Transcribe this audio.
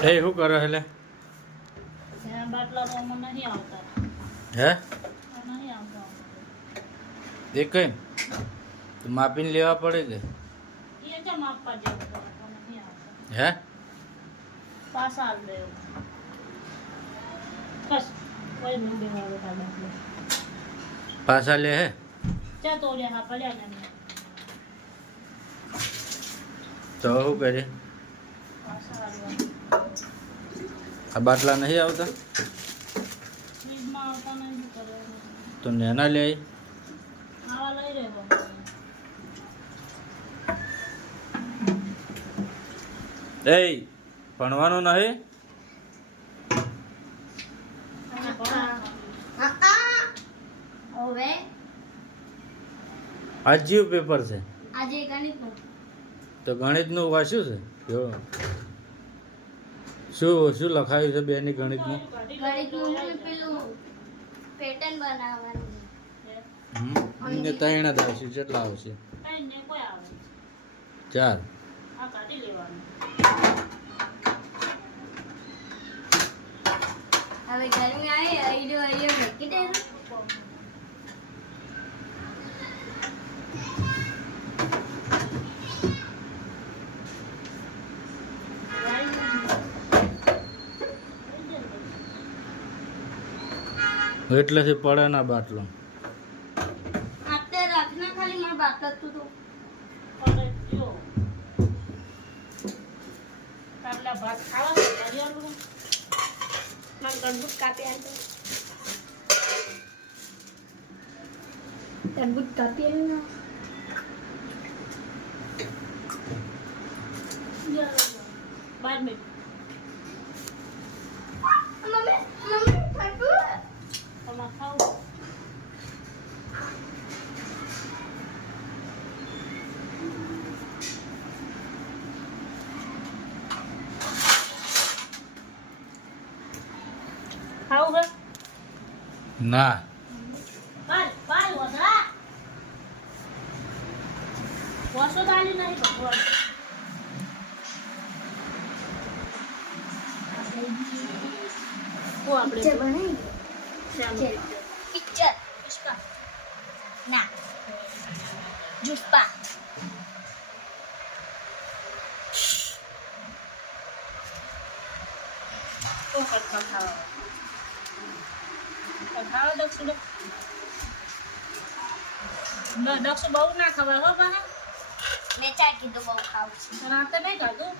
એ શું કરે એટલે હે એ કઈ તો માપીને લેવા પડે કે હે પાછા લે હે તો શું કરે આ બાટલા નહીં આવતા તો નેના લે એ ભણવાનું નહીં આજ જીવ પેપર છે આજે ગણિતનું તો ગણિતનું વાંચ્યું છે જો શું શું લખાયું છે બેની ગણિતનું પેલું પેટર્ન બનાવવાનું અમને ત્રણ જ આવશે કેટલા આવશે 4 હવે ગરમી આવી આઈડો મૂકી દે એટલેથી પડે ના બાટલો આતે રાખના ખાલી માર બાટલો તું તો તારલા ભાત ખાવા હરિયાળું ના તરબૂચ કાપી આતો તરબૂચ કાપી આલો યાર 12 મિનિટ મમ્મી તરબૂચ તમા ખાઓ ખાઓ હે ના બાય બાય વદરા વોસો દાલી નહીં ભગવાન કો આપણે બનાવી પિક્ચર પુષ્પા ના જુસ્પા કો કરતા ખાવા દક્ષુ બહુ ના ખવાય હો બા મેં ચા કીધું બહુ ખાવું છે રાતે નહીં ખાધું